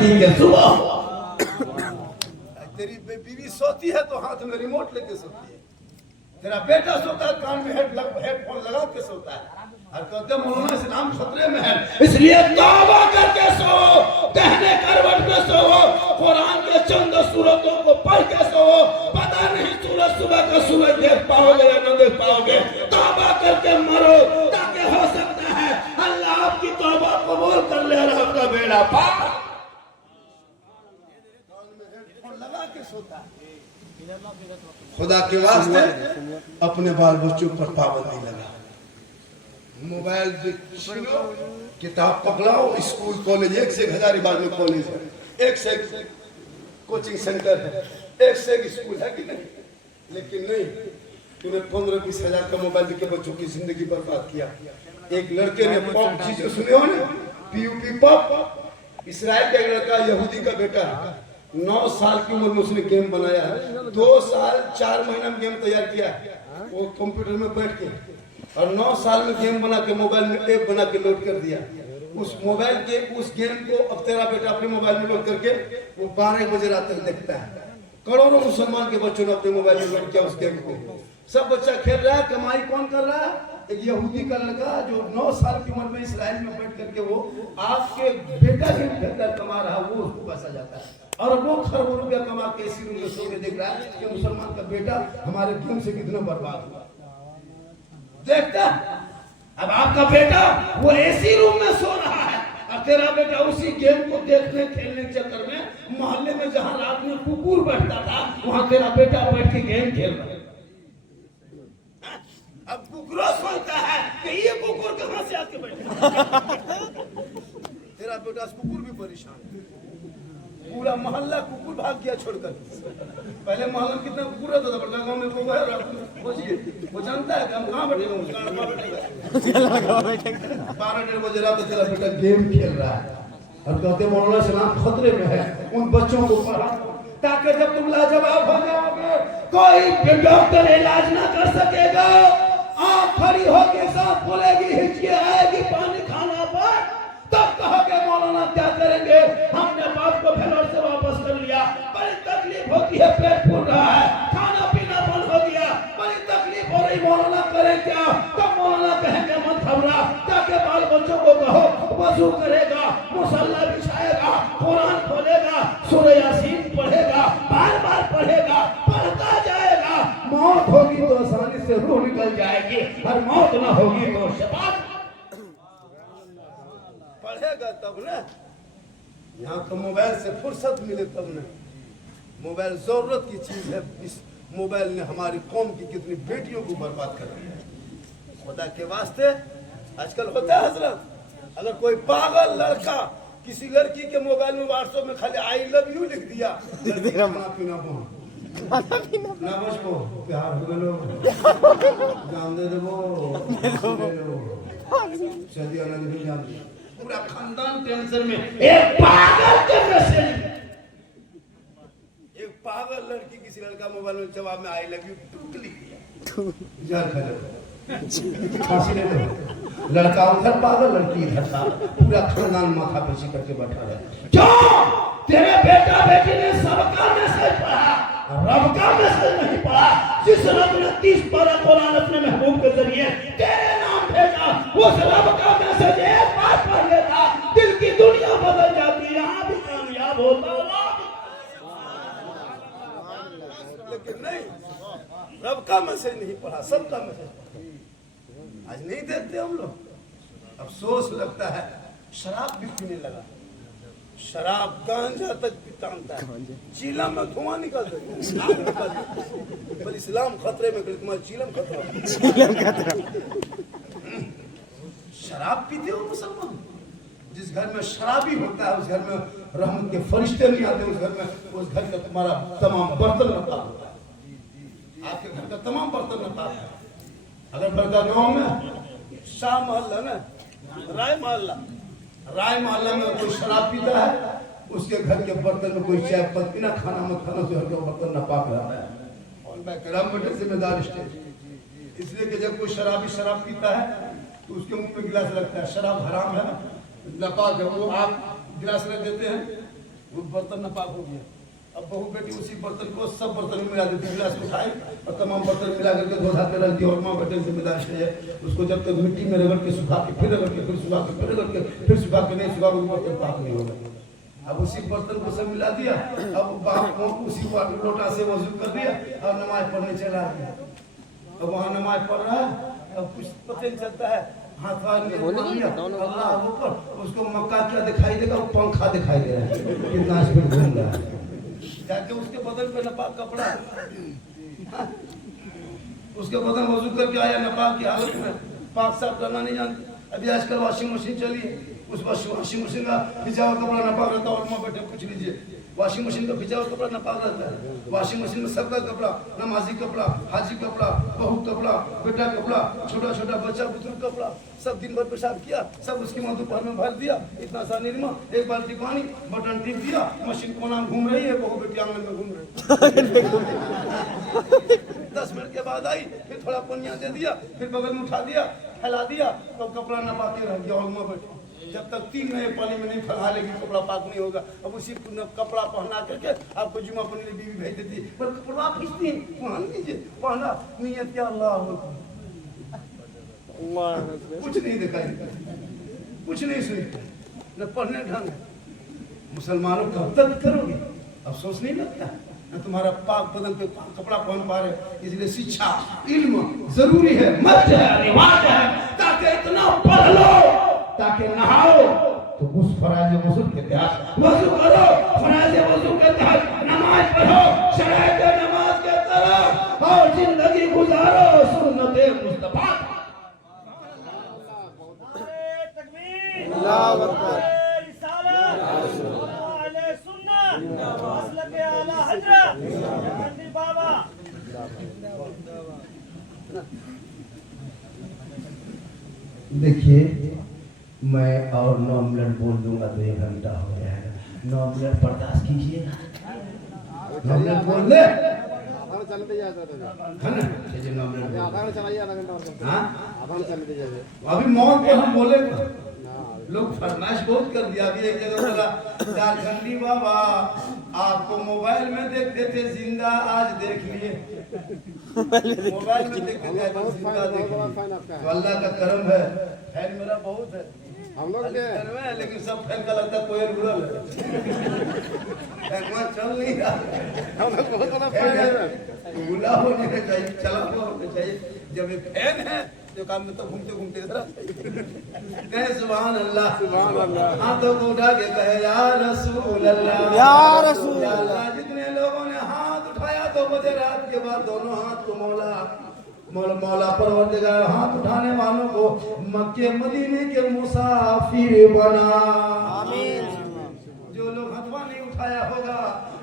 ठीक है सुबह। तेरी बीवी सोती है तो हाथ में रिमोट लेके सोती है, तेरा बेटा सोता है कान में हेडफोन लगा के सोता है, और कहते मौलाना इस्लाम खतरे में है, इसलिए तौबा करके सो, कहने करवट में सो, कुरान के चंद सूरतों को पढ़ के सो, पता नहीं सूरज सुबह का सूरज देख पाओगे या न देख पाओगे, तौबा करके मरो, ताकि हो सकता है अल्लाह आपकी तौबा कबूल कर ले और आपका बेड़ा पार। लगा के सोता है। खुदा के वास्ते अपने बाल बच्चों पर पाबंदी लगा, मोबाइल छीनो, किताब पकड़ाओ, स्कूल कॉलेज एक से एक हजारीबाग में कॉलेज है, एक से एक कोचिंग सेंटर है, एक से एक स्कूल है कि नहीं, लेकिन नहीं, तूने 15-20 हजार का मोबाइल देके बच्चों की जिंदगी बर्बाद किया। एक लड़के ने पॉप चीजें सुने हो ना, पीयूपी पॉप, इसराइल का एक लड़का, यहूदी का बेटा, 9 साल की उम्र में उसने गेम बनाया है, 2 साल 4 महीना में गेम तैयार किया है, वो कंप्यूटर में बैठ के, और 9 साल में गेम बना के मोबाइल में ऐप बना के लोड कर दिया। उस मोबाइल के उस गेम को अब तेरा बेटा अपने मोबाइल में लोड करके वो 12 बजे रात तक देखता है। करोड़ों मुसलमान के बच्चों ने अपने मोबाइल में लोड किया उस गेम को, सब बच्चा खेल रहा है, कमाई कौन कर रहा है? एक यहूदी का लड़का जो 9 साल की उम्र में इसराइल में बैठ करके वो आपके बेटा गेम खेलकर कमा रहा, वो उसको पैसा जाता है, और वो खरबों रुपया कमा के इसी रूम में सो के देख रहा है कि मुसलमान का बेटा हमारे गेम से कितना बर्बाद हुआ। देखता अब आपका बेटा वो एसी रूम में सो रहा है, और तेरा बेटा उसी गेम को देखने खेलने के चक्कर में मोहल्ले में जहां रात में कुकुर बैठता था वहां तेरा बेटा बैठ के गेम खेल रहा है। अब कुकुर सोचता है कि ये कुकुर कहां से आके बैठा। तेरा बेटा कुकुर भी परेशान है, पूरा मोहल्ला कुकुर भाग गया छोड़कर। पहले मोहल्ला में कितना कुकुर रहता था, बड़का गांव में कुकुर है, वो जानता है कि हम कहाँ बैठेंगे, 12-1:30 बजे रात तेरा बेटा गेम खेल रहा है, और कहते मौलाना इस्लाम खतरे में है, उन बच्चों को पढ़ा ताकि जब तुम लाजवाब हो जाओगे कोई डॉक्टर इलाज ना कर सकेगा, आँख खड़ी होगी, सांस फूलेगी, हिचकी आएगी पानी खाना पर, तब कहोगे मौलाना क्या करेंगे, हमने बाप को भेलोर से वापस कर लिया, बड़ी तकलीफ होती है, पेट फूल रहा है, खाना पीना बंद हो गया, बड़ी तकलीफ हो रही, मौलाना करें क्या? तब मौलाना कहेंगे मत घबरा, जाके बाल बच्चों को कहो वजू करेगा, मुसल्ला बिछाएगा, कुरान खोलेगा, सूरह यासीन पढ़ेगा, बार बार पढ़ेगा, पढ़ता जाएगा, मौत होगी तो आसानी से रूह निकल जाएगी, और मौत ना होगी तो शफाअत पढ़ेगा तब ना। यहाँ तो मोबाइल से फुर्सत मिले तब ना। मोबाइल जरूरत की चीज है, इस मोबाइल ने हमारी कौम की कितनी बेटियों को बर्बाद कर दिया है। खुदा के वास्ते आजकल होता है हजरत, अगर कोई पागल लड़का किसी लड़की के मोबाइल में व्हाट्सएप में खाली आई लव यू लिख दिया, खाना पीना बोल ना बचो, प्यार हो गलो, जान दे दो, शादी वाला नहीं जान दे, पूरा खानदान टेंशन में। एक पागल के मैसेज, एक पागल लड़की किसी लड़का मोबाइल में जवाब में आई लव यू लिख दिया, फांसी ले लो। लड़का उधर पागल, लड़की इधर था, पूरा खानदान माथा पे सिर करके बैठा है। क्यों? तेरे बेटा बेटी ने सबका मैसेज पढ़ा, रब का मैसेज नहीं पढ़ा। जिस रब ने 30 पारा कुरान अपने महबूब के जरिए तेरे नाम भेजा, उस रब का मैसेज एक बार पढ़ लेता, दिल की दुनिया बदल जाती, यहाँ भी कामयाब होता, लेकिन नहीं, रब का मैसेज नहीं पढ़ा, सबका मैसेज आज नहीं देखते हम लोग। अफसोस लगता है, शराब भी पीने लगा, शराब गांजा तक भी टांगता है, चीलम में धुआं निकलता है, पर इस्लाम खतरे में, तुम्हारा चीलम खतरा। शराब पीते हो मुसलमान? जिस घर में शराबी होता है उस घर में रहमत के फरिश्ते नहीं आते, उस घर में, उस घर का तुम्हारा तमाम बर्तन नकाब होता है, आपके घर का तमाम बर्तन नकाब है। अगर बड़का गांव में शाह मोहल्ला ना, राय मोहल्ला में कोई शराब पीता है, उसके घर के बर्तन में कोई चाय पत्ती ना, खाना मत खाना, उसके घर के बर्तन नापाक रहता है। और मैं कलाम बटे जिम्मेदार स्टेज, इसलिए कि जब कोई शराबी शराब पीता है तो उसके मुंह में गिलास लगता है, शराब हराम है, नापाक है, वो आप गिलास रख देते हैं, वो बर्तन नापाक हो गया। अब बहू बेटी उसी बर्तन को सब बर्तन में मिला देती, गिलास उठाई और तमाम बर्तन मिला करके धोधा के रख दिया। और माँ बेटे जिम्मेदार है उसको जब तक मिट्टी में रगड़ के सुखा के फिर रगड़ के फिर सुखा के फिर रगड़ के फिर सुखा के नहीं सुखा वो बर्तन पाक नहीं होगा। अब उसी बर्तन को सब मिला दिया। अब बाप को उसी लोटा से वजू कर दिया और नमाज पढ़ने चला गया। अब वहाँ नमाज पढ़ रहा है, अब कुछ पता नहीं चलता है, हाथ अल्लाह ऊपर, उसको मक्का क्या दिखाई देगा, वो पंखा दिखाई दे रहा है, कितना स्पीड घूम रहा है। जाके उसके बदन पे नापाक कपड़ा, उसके बदन वजू करके आया नापाक की हालत में, पाक साफ करना नहीं जानते। अभी आजकल वॉशिंग मशीन चली है, उस वॉशिंग मशीन का भिजा हुआ कपड़ा नापाक रहता है। और माँ बेटे पूछ लीजिए, वॉशिंग मशीन का भिजा हुआ कपड़ा नापाक रहता है। वॉशिंग मशीन में सबका कपड़ा, नमाजी कपड़ा, हाजी कपड़ा, बहू कपड़ा, बेटा कपड़ा, छोटा छोटा बच्चा बुजुर्ग कपड़ा, सब दिन भर पेशाब किया, सब उसकी मुँह दोपहर में भर दिया। इतना सा निरमा, एक बाल्टी पानी, बटन टिप दिया, मशीन कोना घूम रही है, बहू बेटी आंगन में घूम रही है। 10 मिनट के बाद आई, फिर थोड़ा पनिया दे दिया, फिर बगल में उठा दिया, फैला दिया, तो कपड़ा नापाके रह गया। और माँ बेटी जब तक 3 नए पानी में नहीं फैला लेगी कपड़ा पाक नहीं होगा। अब उसी कपड़ा पहना करके आपको जुमा पढ़ने के लिए बीवी भेज देती है, पर कपड़ा खींचती पहन लीजिए, पहना नियत क्या अल्लाह कुछ नहीं दिखाई, कुछ नहीं सुनी, न पढ़ने ढंग। मुसलमानों कब तक करोगे, अफसोस नहीं लगता न तुम्हारा पाक बदन पे कपड़ा पहन पा रहे। इसलिए शिक्षा इल्म जरूरी है, मत है, अनिवार्य है, ताकि इतना पढ़ लो ताकि नहाओ तो उस फराज वजू के तहत वजू करो, फराज वजू के तहत नमाज पढ़ो, शरायत नमाज के तरह और जिंदगी गुजारो सुन्नते मुस्तफा। अल्लाहु अकबर, देखिए मैं और 9 मिनट बोल दूंगा तो 1 घंटा हो जाएगा। 9 मिनट बर्दाश्त कीजिएगा, 9 मिनट बोल ले चलते जाते 9 मिनट चलाइए, आधा घंटा अभी मौत पे हम बोले लोग फरमाइश बहुत कर दिया। अभी एक जगह बोला झारखंडी बाबा आपको मोबाइल में देखते थे जिंदा, आज देख लिए मोबाइल में देखते थे जिंदा देख लिए। तो अल्लाह का करम है, फैन मेरा बहुत है, हम लोग है, लेकिन सब फैन का लगता कोई रुड़ल है, चल नहीं रहा। हम लोग बहुत बड़ा फैन है, गुला होने चाहिए, चला हुआ होना चाहिए। जब ये फैन है जो काम में तो घूमते घूमते कहे सुभान अल्लाह, सुभान अल्लाह, हाथों को उठा के कहे या रसूल अल्लाह, या रसूल अल्लाह। जितने लोगों ने हाथ उठाया तो बजे रात के बाद दोनों हाथ को मौला परवरदिगार हाथ उठाने वालों को मक्के मदीने के मुसाफिर बना। आमीन। जो लोग हथवा नहीं उठाया होगा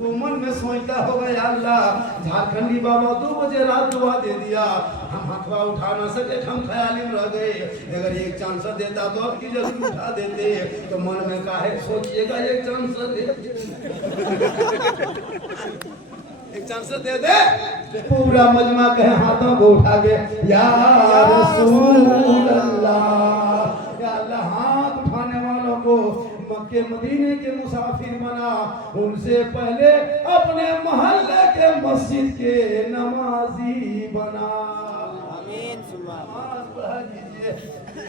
वो मन में सोचता होगा या अल्लाह झारखंडी बाबा 2 बजे रात दुआ दे दिया, हम हथवा उठा ना सके, हम ख्याली में रह गए। अगर एक चांस देता तो अब की जल्दी उठा देते। तो मन में काहे सोचिएगा, एक चांस दे, एक चांस दे दे। पूरा मजमा कहे हाथों को उठा के या रसूल अल्लाह, या अल्लाह हाथ उठाने वालों को मक्के मदीने के मुसाफिर बना। उनसे पहले अपने मोहल्ले के मस्जिद के नमाजी बना। आमीन। नमाज पढ़ा कीजिए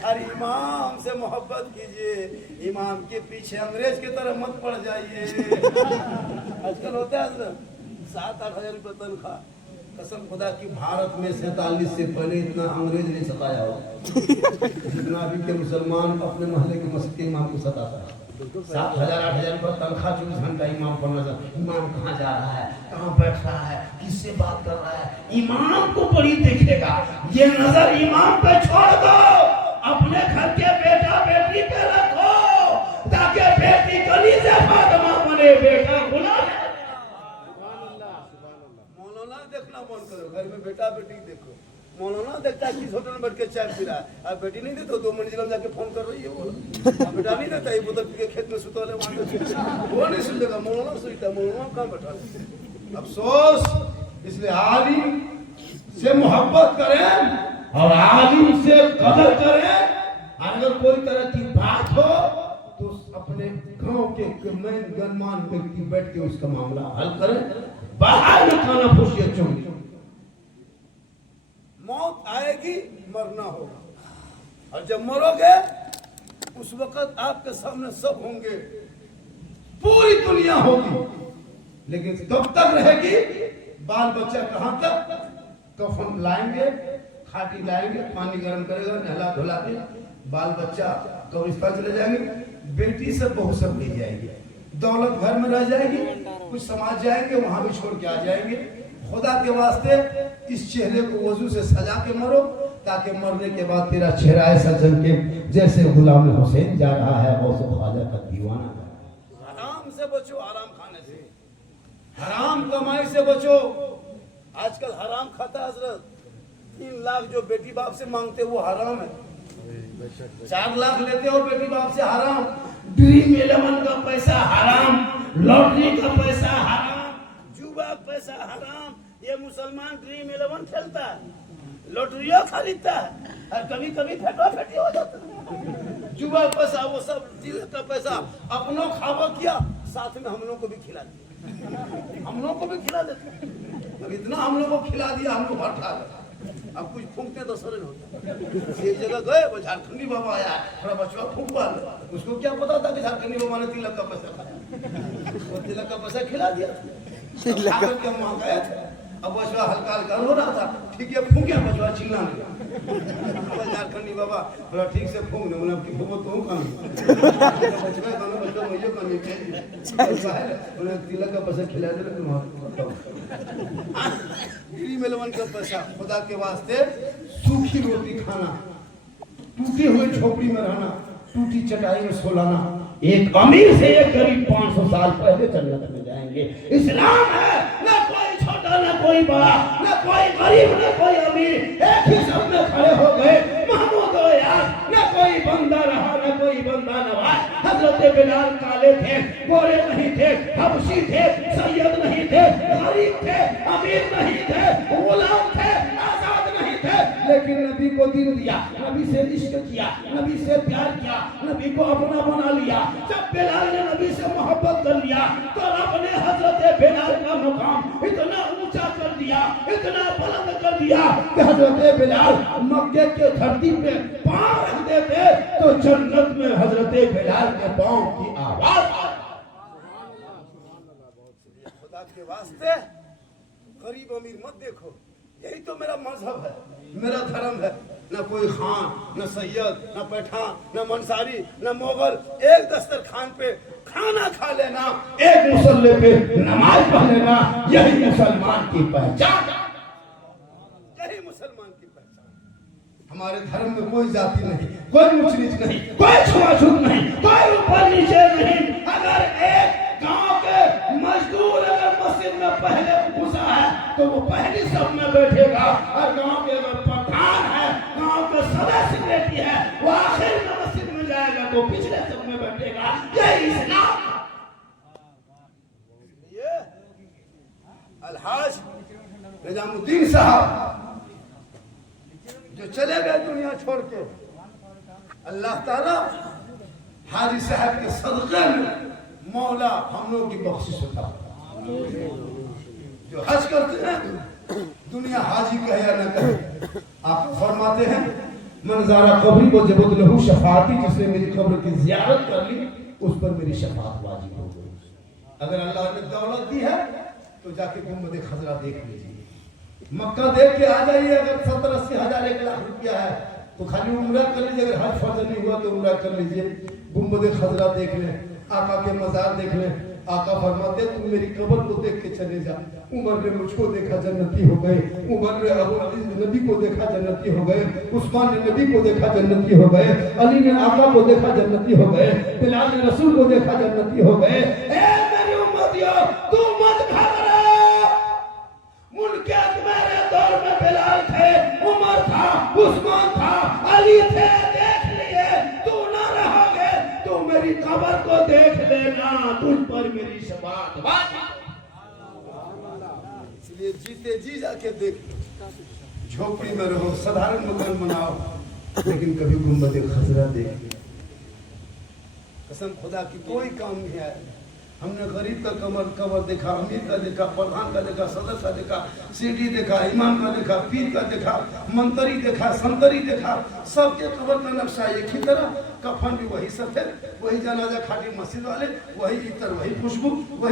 और इमाम से मोहब्बत कीजिए, इमाम के पीछे अंग्रेज की तरह मत पड़ जाइए। आजकल होता है 7-8 हजार रुपये तनख्वाह, कसम खुदा की भारत में 47 से पहले इतना अंग्रेज नहीं सताया हो जितना अभी के मुसलमान अपने मोहल्ले के मस्जिद के इमाम को सताता है। 7,000-8,000 रुपये तनख्वाह, 24 घंटा इमाम पढ़ना था। इमाम कहाँ जा रहा है, कहाँ बैठ रहा है, किससे बात कर रहा है, इमाम को बड़ी देखेगा। ये नजर इमाम पे छोड़ दो, अपने घर के बेटा बेटी पे रखो, ताकि बेटी गली से फातिमा बने, बेटा गुलाम। मौलाना देखना मन करो, घर में बेटा बेटी देखो। मौलाना देखता है किस होटल में बैठ के चाय पी रहा है, अब बेटी नहीं देते 2 मंजिला में जाके फोन कर रही है, बोला बेटा नहीं देता, ये बोतल पी के खेत में सुता है, वो नहीं सुनेगा, मौलाना सुनता है। मौलाना कहाँ बैठा। अफसोस, इसलिए आलिम से मोहब्बत करें और आलिम से कदर करें। अगर कोई तरह की बात हो तो अपने गांव के मेन गणमान व्यक्ति बैठ के उसका मामला हल करें, बाहर न खाना फूसिया चोरी। मौत आएगी, मरना होगा, और जब मरोगे उस वक्त आपके सामने सब होंगे, पूरी दुनिया होगी, लेकिन तब तक रहेगी बाल बच्चा कहां तक? कफन लाएंगे, खाटी लाएंगे, पानी गर्म करेगा, नहला धुला के बाल बच्चा कब्रिस्तान चले जाएंगे, बेटी सब बहू सब ले जाएंगे, दौलत घर में रह जाएगी, कुछ समाज जाएंगे वहां भी छोड़ के आ जाएंगे। खुदा के वास्ते इस चेहरे को वजू से सजा के मरो, ताकि मरने के बाद तेरा चेहरा ऐसा चमके जैसे गुलाम हुसैन जा रहा है गौसे ख्वाजा का दीवाना। हराम से बचो, हराम खाने से, हराम कमाई से बचो। आजकल हराम खाता हजरत, 3 लाख जो बेटी बाप से मांगते वो हराम है, 4 लाख लेते हो बेटी बाप से हराम, ड्रीम 11 का पैसा हराम, लॉटरी का पैसा हराम, जुआ का पैसा हराम। ये मुसलमान ड्रीम 11 खेलता है, लॉटरिया खरीदता है, और कभी कभी फेंटा फेंटी हो जाता है। जुआ पैसा, वो सब जिले का पैसा अपनों खावा किया, साथ में हम लोग को भी खिला दिया, हम लोग को भी खिला देते। अब इतना हम लोग को खिला दिया, हम लोग हटा गए। अब कुछ फूंकते तो सरल होता। एक जगह गए, वो झारखंडी बाबा आया, थोड़ा बचवा फूंक मार, उसको क्या पता था कि झारखंडी बाबा ने तिलक का पैसा खाया, वो तिलक का पैसा खिला दिया, क्या वहां गए थे। अब बचवा हल्का हल्का रो रहा था, ठीक है फूंके, बचवा चिल्लाने लगा। झारखंडी बाबा थोड़ा ठीक से फूंक दे, उन्हें की फूंको तो कम बचवा दोनों बच्चों मुझे कमी उन्हें तिलक का पैसा खिला दे। गिरी मेलवन का पैसा, खुदा के वास्ते सूखी रोटी खाना, टूटी हुई झोपड़ी में रहना, टूटी चटाई में सोलाना। एक अमीर से एक गरीब 500 साल पहले जन्नत में जाएंगे। इस्लाम है, ना कोई छोटा ना कोई बड़ा, ना कोई गरीब ना कोई अमीर, एक ही सब में खड़े हो गए। महमूद हो यार, ना कोई बंदा रहा ना कोई बंदा नवाज। हजरत बिलाल काले थे, गोरे नहीं थे, हबशी थे, सैयद नहीं थे, गरीब थे, अमीर नहीं थे, गुलाम थे, आजाद नहीं थे, लेकिन नबी को दीन दिया, नबी से इश्क किया, नबी से प्यार किया, नबी को अपना बना लिया। जब बिलाल ने नबी से मोहब्बत कर लिया तो रब ने हजरत बिलाल का मुकाम इतना ऊंचा कर दिया, इतना बुलंद कर दिया कि हजरत बिलाल मक्के के धरती पे पांव रख देते तो जन्नत में हजरत बिलाल के पांव की आवाज। खुदा के वास्ते गरीब अमीर मत देखो, यही तो मेरा मजहब है, मेरा धर्म है। न कोई खान, न सैयद, न पठान, न मंसारी, न मोगल, एक दस्तरखान पे खाना खा लेना, एक मुसल्ले पे नमाज पढ़ लेना, यही मुसलमान की पहचान, यही मुसलमान की पहचान। हमारे धर्म में कोई जाति नहीं, कोई ऊंच नीच नहीं, कोई छुआछूत नहीं, कोई ऊपर नीचे नहीं। अगर एक गांव के मजदूर अगर मस्जिद में पहले घुसा है तो वो पहली सब में बैठेगा, और गांव के अगर पठान है, गांव के सदस्य सेक्रेटरी है, वो आखिर में मस्जिद में जाएगा तो पिछले सब में बैठेगा। ये इस्लाम। ये अलहाज निजामुद्दीन साहब जो चले गए दुनिया छोड़ के, अल्लाह ताला हाजी साहब के सदक़े में मौला हम लोग की बख्शिश होता है। जो हज करते हैं, दुनिया हाजी कहे या न कहे, आप फरमाते हैं मनजारा कब्री को जबत लहू शफाती, जिसने मेरी कब्र की जियारत कर ली उस पर मेरी शफात वाजिब हो गई। अगर अल्लाह ने दौलत दी है तो जाके गुंबद खजरा देख लीजिए, मक्का देख के आ जाइए। अगर 70-80 हजार 1 लाख रुपया है तो खाली उम्रा कर लीजिए, अगर हज फर्ज नहीं हुआ तो उम्रा कर लीजिए। गुंबद खजरा देख लें, आका के मजार देख लें। आका फरमाते तुम मेरी कब्र को देख के चले जा। उमर ने मुझको देखा जन्नती हो गए, उमर ने अबू अली नबी को देखा जन्नती हो गए, उस्मान ने नबी को देखा जन्नती हो गए, अली ने आका को देखा जन्नती हो गए, बिलाल ने रसूल को देखा जन्नती हो गए। ए मेरी उम्मतियों, तू मत घबरा। मुल्क मेरे दौर में बिलाल थे, उमर था, उस्मान था, अली थे, देख लिए। तू ना रहोगे तो मेरी कब्र को देख लेना, तुझ पर मेरी शफाअत वाजिब। इसलिए जीते जी जाके देख, झोपड़ी में रहो, साधारण मकान बनाओ, लेकिन कभी गुंबद खजरा देख, कसम खुदा की कोई काम नहीं आया। हमने गरीब का कबर देखा, अमीर का देखा, प्रधान का देखा, सदस्य का देखा, सीढ़ी देखा, इमाम का देखा, पीर का देखा, मंत्री देखा, संतरी देखा, सबके कबर का नक्शा एक ही तरह, कफन भी वही सफेद, वही जनाजा खाटी मस्जिद वाले, वही इतर, वही खुशबू, वही